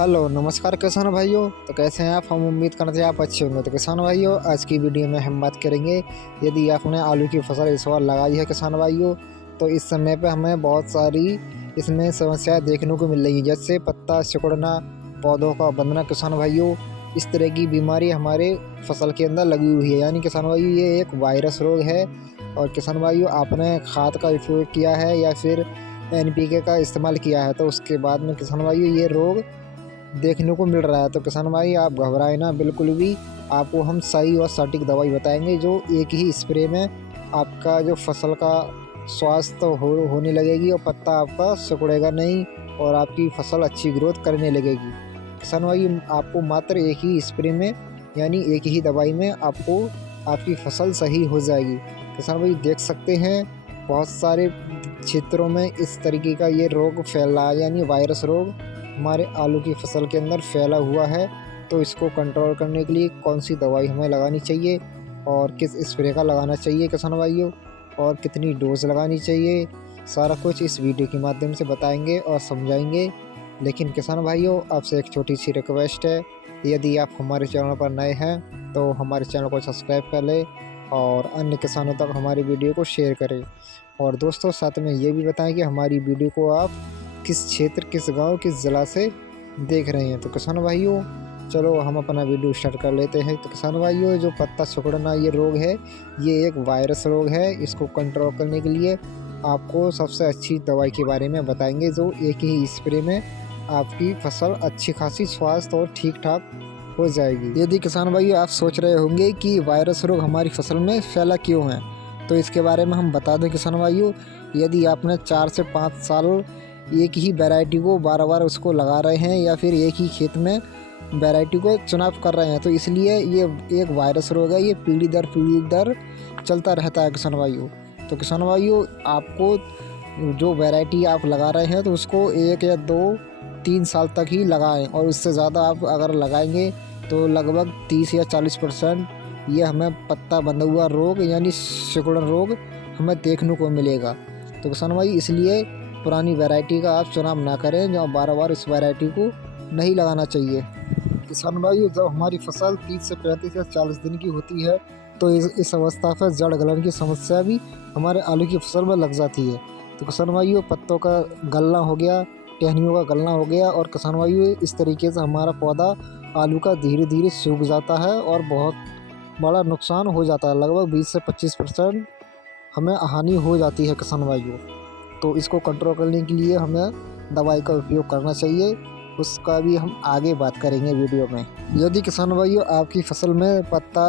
Hello नमस्कार किसान भाइयों। तो कैसे हैं आप? हम उम्मीद करते हैं आप अच्छे होंगे। तो किसान भाइयों, आज की वीडियो में हम बात करेंगे, यदि आपने आलू की फसल इस बार लगाई है किसान भाइयों, तो इस समय पे हमें बहुत सारी इसमें समस्याएं देखने को मिल रही है, जैसे पत्ता सिकुड़ना, पौधों का बंधना। किसान भाइयों, इस तरह की बीमारी हमारे फसल के अंदर लगी हुई है। यानी किसान भाइयों, ये एक वायरस रोग है। और किसान भाइयों, आपने खाद का उपयोग किया है या फिर NPK का इस्तेमाल किया है, तो उसके बाद में किसान भाइयों ये रोग देखने को मिल रहा है। तो किसान भाई, आप घबराए ना बिल्कुल भी। आपको हम सही और सटीक दवाई बताएंगे, जो एक ही स्प्रे में आपका जो फसल का स्वास्थ्य होने लगेगी, और पत्ता आपका सिकुड़ेगा नहीं, और आपकी फसल अच्छी ग्रोथ करने लगेगी। किसान भाई, आपको मात्र एक ही स्प्रे में, यानी एक ही दवाई में आपको आपकी फसल सही हो जाएगी। किसान भाई, देख सकते हैं बहुत सारे क्षेत्रों में इस तरीके का ये रोग फैल रहा है, यानी वायरस रोग हमारे आलू की फसल के अंदर फैला हुआ है। तो इसको कंट्रोल करने के लिए कौन सी दवाई हमें लगानी चाहिए, और किस स्प्रे का लगाना चाहिए किसान भाइयों, और कितनी डोज लगानी चाहिए, सारा कुछ इस वीडियो के माध्यम से बताएंगे और समझाएंगे। लेकिन किसान भाइयों, आपसे एक छोटी सी रिक्वेस्ट है, यदि आप हमारे चैनल पर नए हैं तो हमारे चैनल को सब्सक्राइब कर लें और अन्य किसानों तक हमारी वीडियो को शेयर करें। और दोस्तों, साथ में ये भी बताएं कि हमारी वीडियो को आप किस क्षेत्र, किस गांव, किस ज़िला से देख रहे हैं। तो किसान भाइयों, चलो हम अपना वीडियो स्टार्ट कर लेते हैं। तो किसान भाइयों, जो पत्ता सिकुड़ना ये रोग है, ये एक वायरस रोग है। इसको कंट्रोल करने के लिए आपको सबसे अच्छी दवाई के बारे में बताएंगे, जो एक ही स्प्रे में आपकी फसल अच्छी खासी स्वास्थ्य और ठीक ठाक हो जाएगी। यदि किसान भाइयों, आप सोच रहे होंगे कि वायरस रोग हमारी फसल में फैला क्यों है, तो इसके बारे में हम बता दें किसान भाइयों। यदि आपने 4 से 5 साल एक ही वैरायटी को बार बार उसको लगा रहे हैं, या फिर एक ही खेत में वैरायटी को चुनाव कर रहे हैं, तो इसलिए ये एक वायरस रोग है। ये पीढ़ी दर चलता रहता है किसान भाइयों। तो किसान भाइयों, आपको जो वैरायटी आप लगा रहे हैं, तो उसको 1 या 2-3 साल तक ही लगाएं, और उससे ज़्यादा आप अगर लगाएंगे तो लगभग 30 या 40% ये हमें पत्ता बंधा हुआ रोग यानी सिकुड़न रोग हमें देखने को मिलेगा। तो किसान भाई, इसलिए पुरानी वैरायटी का आप चुनाव ना करें, जो बार बार इस वैरायटी को नहीं लगाना चाहिए। किसान भाई, जब हमारी फसल 30 से 35 या 40 दिन की होती है, तो इस अवस्था पर जड़ गलन की समस्या भी हमारे आलू की फसल में लग जाती है। तो किसान भाइयों, पत्तों का गलना हो गया, टहनियों का गलना हो गया, और किसान भाइयों, इस तरीके से हमारा पौधा आलू का धीरे धीरे सूख जाता है और बहुत बड़ा नुकसान हो जाता है। लगभग 20 से 25% हमें हानि हो जाती है किसान भाइयों। तो इसको कंट्रोल करने के लिए हमें दवाई का उपयोग करना चाहिए, उसका भी हम आगे बात करेंगे वीडियो में। यदि किसान भाइयों, आपकी फसल में पत्ता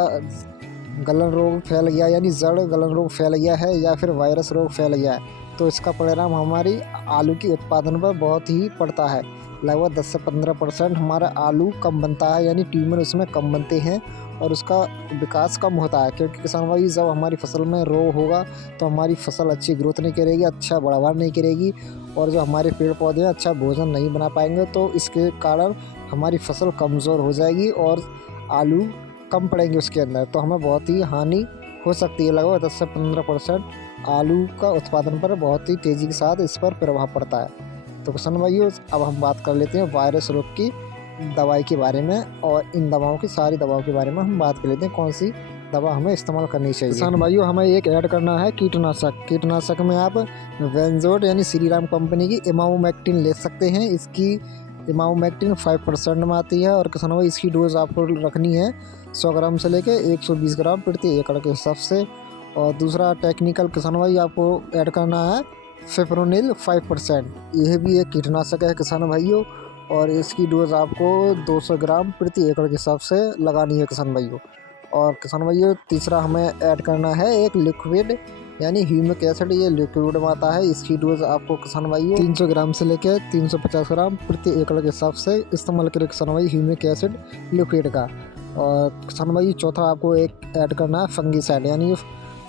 गलन रोग फैल गया, यानी जड़ गलन रोग फैल गया है, या फिर वायरस रोग फैल गया है, तो इसका परिणाम हमारी आलू की उत्पादन पर बहुत ही पड़ता है। लगभग 10 से 15% हमारा आलू कम बनता है, यानी ट्यूमर उसमें कम बनते हैं और उसका विकास कम होता है। क्योंकि किसान भाई, जब हमारी फसल में रोग होगा तो हमारी फसल अच्छी ग्रोथ नहीं करेगी, अच्छा बढ़ावा नहीं करेगी, और जो हमारे पेड़ पौधे अच्छा भोजन नहीं बना पाएंगे, तो इसके कारण हमारी फसल कमज़ोर हो जाएगी और आलू कम पड़ेंगे उसके अंदर, तो हमें बहुत ही हानि हो सकती है। लगभग 10 से 15% आलू का उत्पादन पर बहुत ही तेज़ी के साथ इस पर प्रभाव पड़ता है। तो किसान भाइयों, अब हम बात कर लेते हैं वायरस रोग की दवाई के बारे में, और इन दवाओं की, सारी दवाओं के बारे में हम बात कर लेते हैं, कौन सी दवा हमें इस्तेमाल करनी चाहिए। किसान भाइयों, हमें एक ऐड करना है कीटनाशक में आप वेंजोट यानी श्रीराम कंपनी की इमामेक्टिन ले सकते हैं। इसकी इमामेक्टिन 5% में आती है, और किसान भाई, इसकी डोज आपको रखनी है 100 ग्राम से लेकर 120 ग्राम प्रति एकड़ के हिसाब से। और दूसरा टेक्निकल किसान भाई, आपको ऐड करना है फिप्रोनिल 5%। यह भी एक कीटनाशक है किसान भाइयों, और इसकी डोज आपको 200 ग्राम प्रति एकड़ के हिसाब से लगानी है किसान भाइयों। और किसान भाइयों, तीसरा हमें ऐड करना है एक लिक्विड यानी ह्यूमिक एसिड। ये लिक्विड में आता है, इसकी डोज आपको किसान भाइयों 300 ग्राम से लेकर 350 ग्राम प्रति एकड़ के हिसाब से इस्तेमाल करें किसान भाई, ह्यूमिक एसिड लिक्विड का। और किसान भाई, चौथा आपको एक ऐड करना है फंगीसाइड, यानी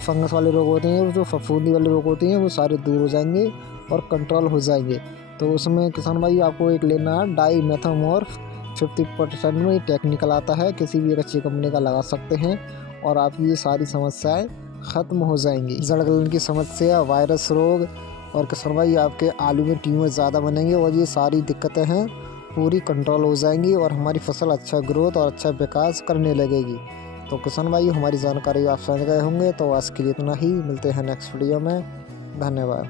फंगस वाले रोग होते हैं, जो फफूंदी वाले रोग होते हैं, वो सारे दूर हो जाएंगे और कंट्रोल हो जाएंगे। तो उसमें किसान भाई, आपको एक लेना है डाईमेथोमोर्फ 50% में। टेक्निकल आता है, किसी भी एक अच्छी कंपनी का लगा सकते हैं, और आपकी ये सारी समस्याएं ख़त्म हो जाएंगी। जड़ गलन की समस्या, वायरस रोग, और किसान भाई, आपके आलू में ट्यूमर ज़्यादा बनेंगे, और ये सारी दिक्कतें हैं पूरी कंट्रोल हो जाएंगी और हमारी फसल अच्छा ग्रोथ और अच्छा विकास करने लगेगी। तो किसान भाइयों, हमारी जानकारी आप समझ गए होंगे। तो आज के लिए इतना ही, मिलते हैं नेक्स्ट वीडियो में। धन्यवाद।